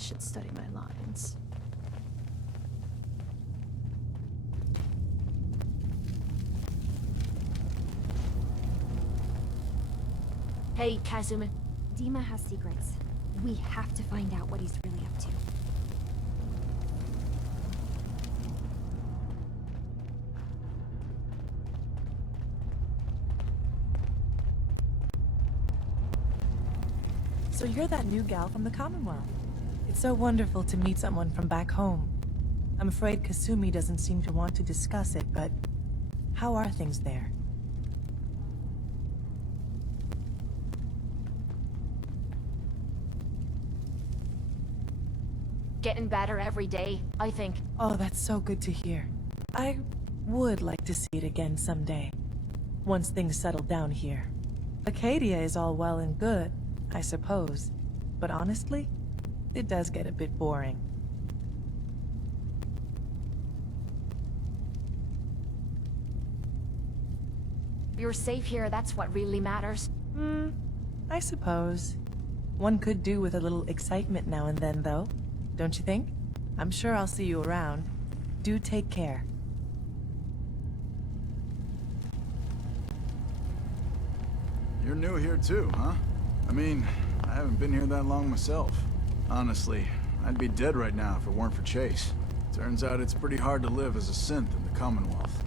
should study my lines. Hey, Kazuma. Dima has secrets. We have to find out what he's really up to. So you're that new gal from the Commonwealth. It's so wonderful to meet someone from back home. I'm afraid Kasumi doesn't seem to want to discuss it, but how are things there? Getting better every day, I think. Oh, that's so good to hear. I would like to see it again someday, once things settle down here. Acadia is all well and good, I suppose, but honestly, it does get a bit boring. You're safe here, that's what really matters. I suppose. One could do with a little excitement now and then, though. Don't you think? I'm sure I'll see you around. Do take care. You're new here too, huh? I mean, I haven't been here that long myself. Honestly, I'd be dead right now if it weren't for Chase. Turns out it's pretty hard to live as a synth in the Commonwealth.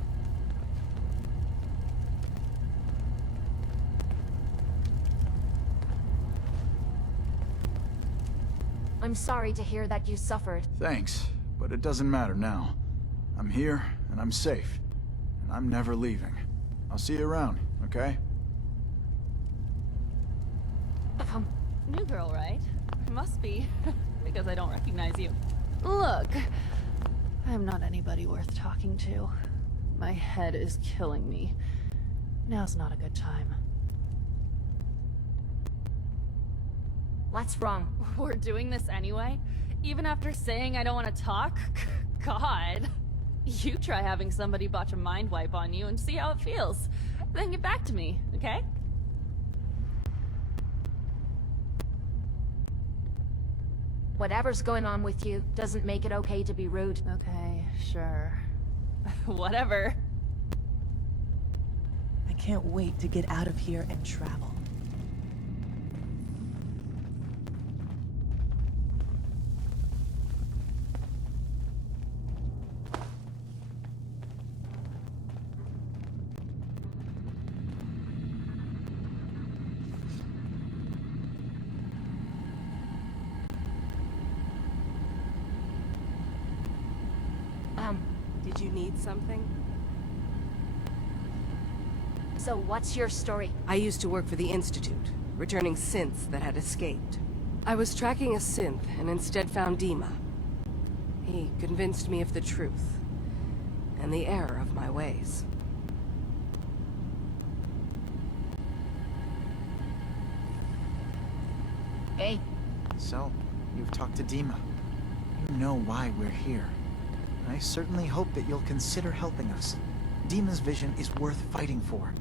I'm sorry to hear that you suffered. Thanks, but it doesn't matter now. I'm here, and I'm safe. And I'm never leaving. I'll see you around, okay? New girl, right? Must be, because I don't recognize you. Look, I'm not anybody worth talking to. My head is killing me. Now's not a good time. What's wrong? We're doing this anyway? Even after saying I don't want to talk? God. You try having somebody botch a mind wipe on you and see how it feels. Then get back to me, okay? Whatever's going on with you doesn't make it okay to be rude. Okay, sure. Whatever. I can't wait to get out of here and travel. Did you need something? So what's your story? I used to work for the Institute, returning synths that had escaped. I was tracking a synth and instead found Dima. He convinced me of the truth and the error of my ways. Hey. So, you've talked to Dima. You know why we're here. I certainly hope that you'll consider helping us. Dima's vision is worth fighting for.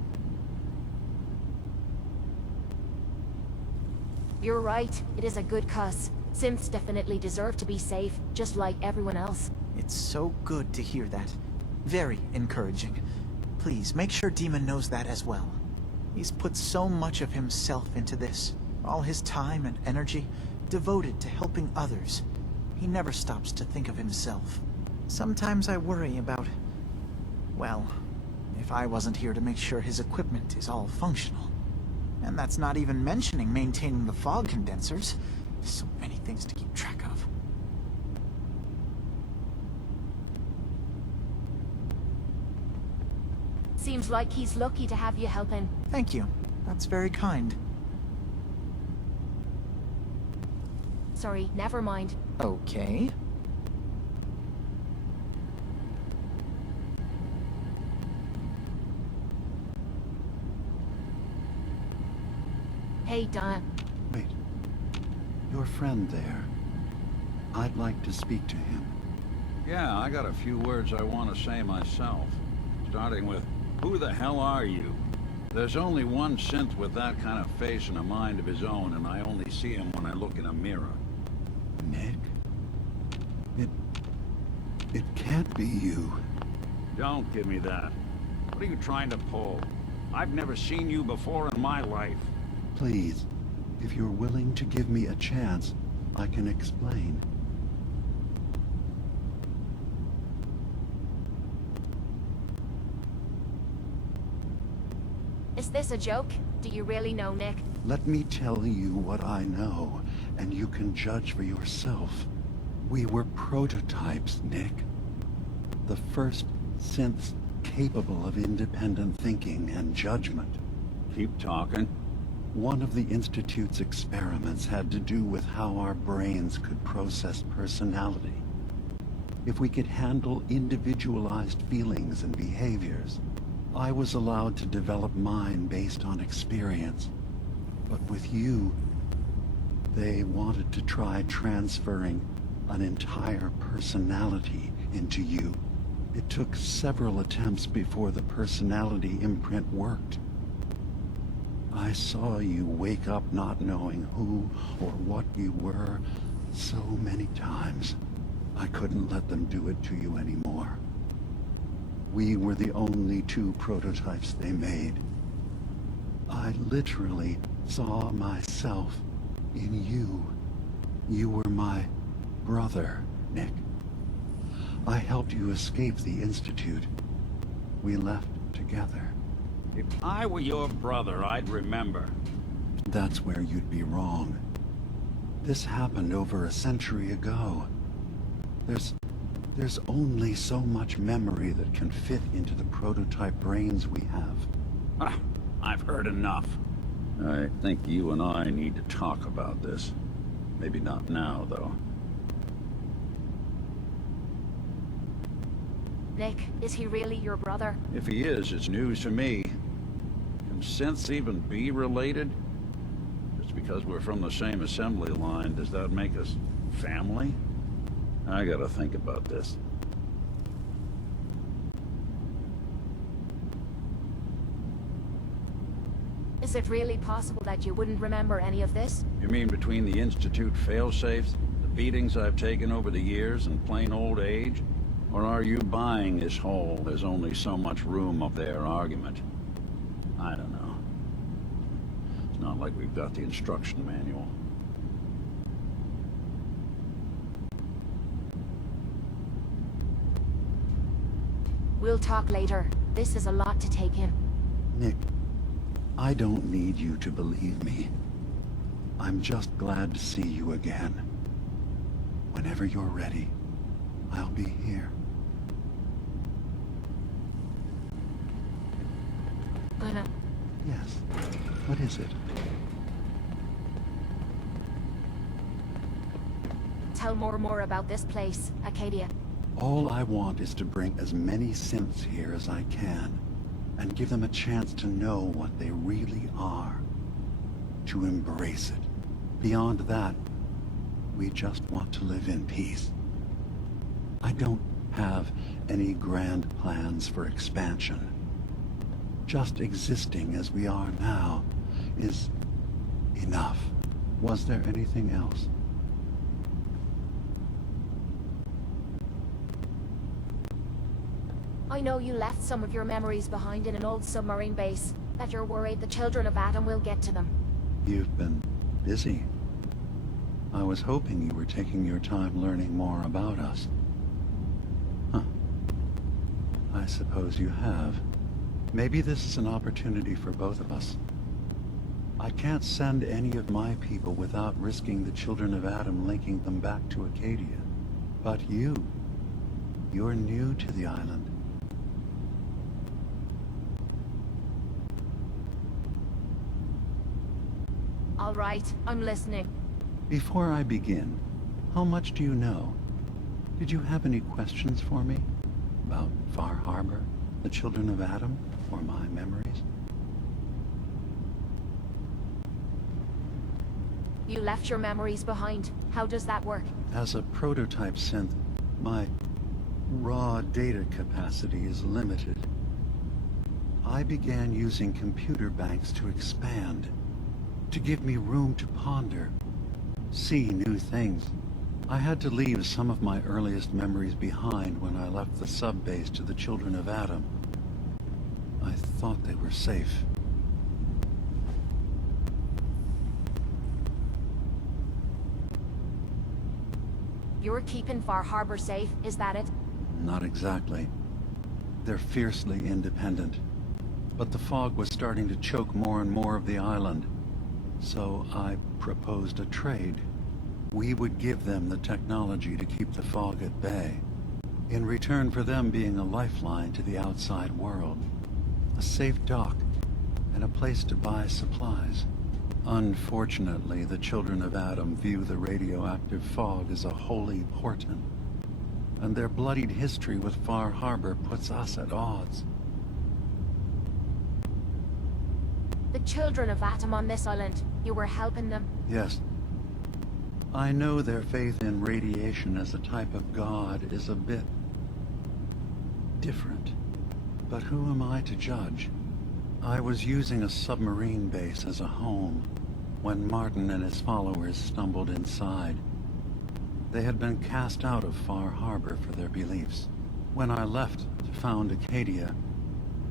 You're right. It is a good cause. Synths definitely deserve to be safe, just like everyone else. It's so good to hear that. Very encouraging. Please, make sure Dima knows that as well. He's put so much of himself into this. All his time and energy devoted to helping others. He never stops to think of himself. Sometimes I worry about... well, if I wasn't here to make sure his equipment is all functional. And that's not even mentioning maintaining the fog condensers. So many things to keep track of. Seems like he's lucky to have you helping. Thank you. That's very kind. Sorry, never mind. Okay. Hey, Don. Wait. Your friend there. I'd like to speak to him. Yeah, I got a few words I want to say myself. Starting with, who the hell are you? There's only one synth with that kind of face and a mind of his own, and I only see him when I look in a mirror. Nick? It can't be you. Don't give me that. What are you trying to pull? I've never seen you before in my life. Please, if you're willing to give me a chance, I can explain. Is this a joke? Do you really know Nick? Let me tell you what I know, and you can judge for yourself. We were prototypes, Nick. The first synths capable of independent thinking and judgment. Keep talking. One of the Institute's experiments had to do with how our brains could process personality. If we could handle individualized feelings and behaviors, I was allowed to develop mine based on experience. But with you, they wanted to try transferring an entire personality into you. It took several attempts before the personality imprint worked. I saw you wake up not knowing who or what you were so many times. I couldn't let them do it to you anymore. We were the only two prototypes they made. I literally saw myself in you. You were my brother, Nick. I helped you escape the Institute. We left together. If I were your brother, I'd remember. That's where you'd be wrong. This happened over a century ago. There's only so much memory that can fit into the prototype brains we have. Ah, I've heard enough. I think you and I need to talk about this. Maybe not now, though. Nick, is he really your brother? If he is, it's news to me. Can synths even be related? Just because we're from the same assembly line, does that make us family? I gotta think about this. Is it really possible that you wouldn't remember any of this? You mean between the Institute failsafes, the beatings I've taken over the years, and plain old age? Or are you buying this whole "there's only so much room up there" argument? I don't know. It's not like we've got the instruction manual. We'll talk later. This is a lot to take in. Nick, I don't need you to believe me. I'm just glad to see you again. Whenever you're ready, I'll be here. Anna. Yes. What is it? Tell more about this place, Acadia. All I want is to bring as many synths here as I can, and give them a chance to know what they really are. To embrace it. Beyond that, we just want to live in peace. I don't have any grand plans for expansion. Just existing as we are now is enough. Was there anything else? I know you left some of your memories behind in an old submarine base, that you're worried the children of Adam will get to them. You've been busy. I was hoping you were taking your time learning more about us. Huh. I suppose you have. Maybe this is an opportunity for both of us. I can't send any of my people without risking the children of Adam linking them back to Acadia. But you're new to the island. All right, I'm listening. Before I begin, how much do you know? Did you have any questions for me? About Far Harbor, the children of Adam, or my memories? You left your memories behind. How does that work? As a prototype synth, my raw data capacity is limited. I began using computer banks to expand, to give me room to ponder, see new things. I had to leave some of my earliest memories behind when I left the sub-base to the Children of Adam. I thought they were safe. You're keeping Far Harbor safe, is that it? Not exactly. They're fiercely independent. But the fog was starting to choke more and more of the island. So I proposed a trade. We would give them the technology to keep the fog at bay, in return for them being a lifeline to the outside world. A safe dock, and a place to buy supplies. Unfortunately, the Children of Adam view the radioactive fog as a holy portent, and their bloodied history with Far Harbor puts us at odds. The Children of Atom on this island, you were helping them? Yes. I know their faith in radiation as a type of god is a bit different, but who am I to judge? I was using a submarine base as a home when Martin and his followers stumbled inside. They had been cast out of Far Harbor for their beliefs. When I left to found Acadia,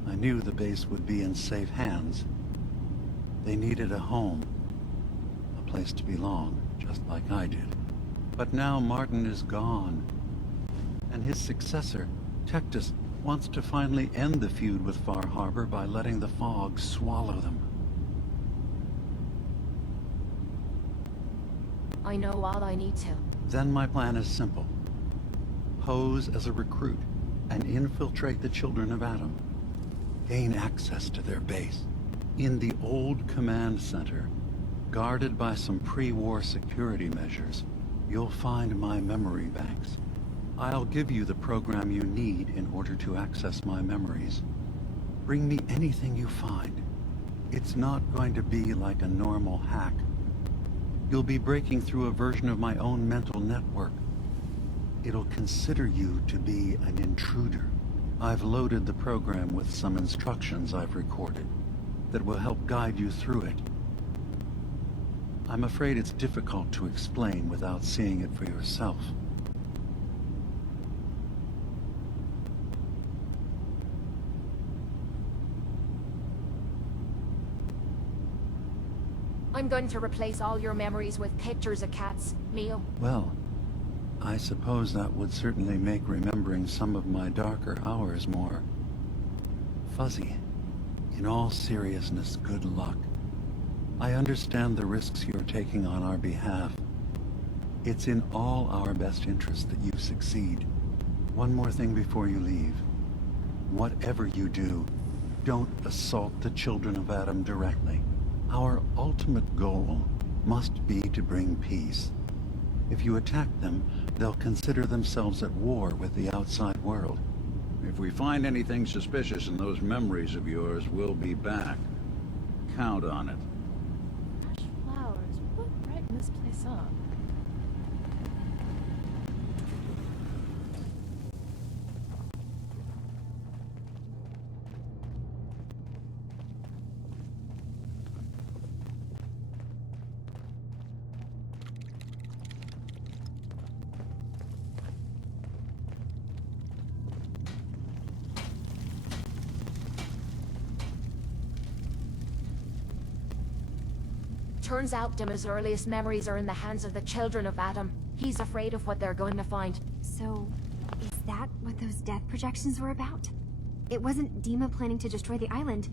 I knew the base would be in safe hands. They needed a home, a place to belong, just like I did. But now Martin is gone, and his successor, Tectus, wants to finally end the feud with Far Harbor by letting the fog swallow them. I know all I need to. Then my plan is simple. Pose as a recruit and infiltrate the Children of Adam. Gain access to their base. In the old command center, guarded by some pre-war security measures, you'll find my memory banks. I'll give you the program you need in order to access my memories. Bring me anything you find. It's not going to be like a normal hack. You'll be breaking through a version of my own mental network. It'll consider you to be an intruder. I've loaded the program with some instructions I've recorded that will help guide you through it. I'm afraid it's difficult to explain without seeing it for yourself. I'm going to replace all your memories with pictures of cats, Mio. Well, I suppose that would certainly make remembering some of my darker hours more fuzzy. In all seriousness, good luck. I understand the risks you're taking on our behalf. It's in all our best interest that you succeed. One more thing before you leave. Whatever you do, don't assault the Children of Adam directly. Our ultimate goal must be to bring peace. If you attack them, they'll consider themselves at war with the outside world. If we find anything suspicious in those memories of yours, we'll be back. Count on it. Fresh flowers. What brighten this place up? Turns out Dima's earliest memories are in the hands of the Children of Adam. He's afraid of what they're going to find. So, is that what those death projections were about? It wasn't Dima planning to destroy the island.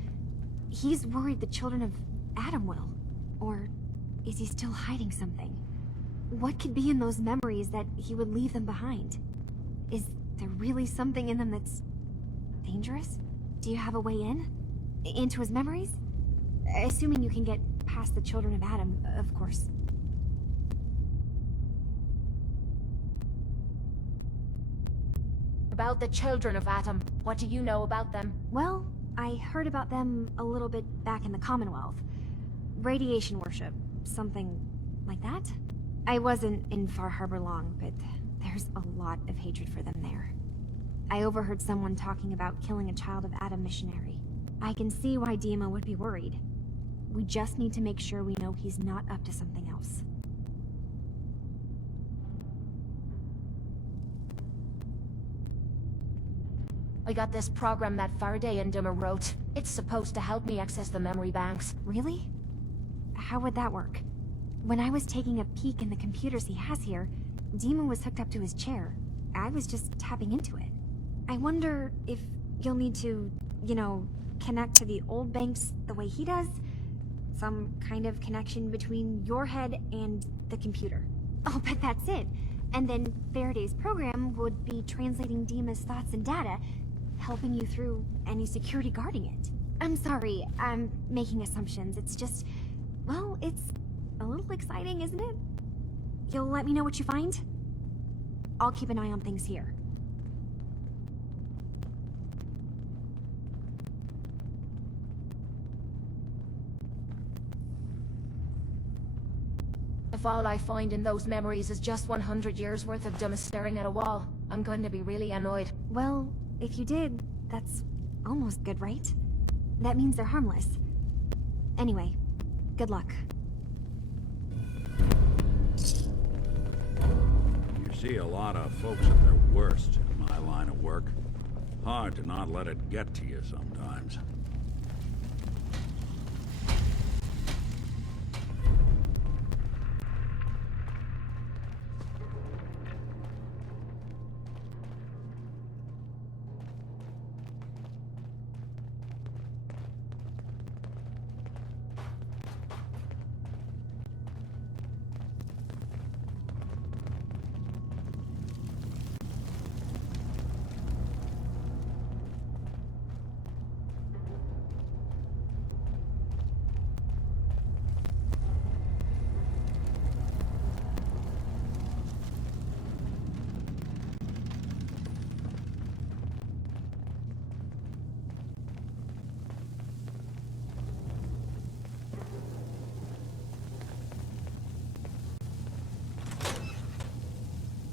He's worried the Children of Adam will. Or is he still hiding something? What could be in those memories that he would leave them behind? Is there really something in them that's dangerous? Do you have a way in? Into his memories? Assuming you can get past the Children of Adam, of course. About the Children of Atom, what do you know about them? Well, I heard about them a little bit back in the Commonwealth. Radiation worship, something like that? I wasn't in Far Harbor long, but there's a lot of hatred for them there. I overheard someone talking about killing a Child of Adam missionary. I can see why Dima would be worried. We just need to make sure we know he's not up to something else. I got this program that Faraday and Dimmer wrote. It's supposed to help me access the memory banks. Really? How would that work? When I was taking a peek in the computers he has here, Dima was hooked up to his chair. I was just tapping into it. I wonder if you'll need to, you know, connect to the old banks the way he does? Some kind of connection between your head and the computer. Oh, but that's it. And then Faraday's program would be translating Dima's thoughts and data, helping you through any security guarding it. I'm sorry, I'm making assumptions. It's just, well, it's a little exciting, isn't it? You'll let me know what you find? I'll keep an eye on things here. If all I find in those memories is just 100 years worth of Dimmer staring at a wall, I'm going to be really annoyed. Well, if you did, that's almost good, right? That means they're harmless. Anyway, good luck. You see a lot of folks at their worst in my line of work. Hard to not let it get to you sometimes.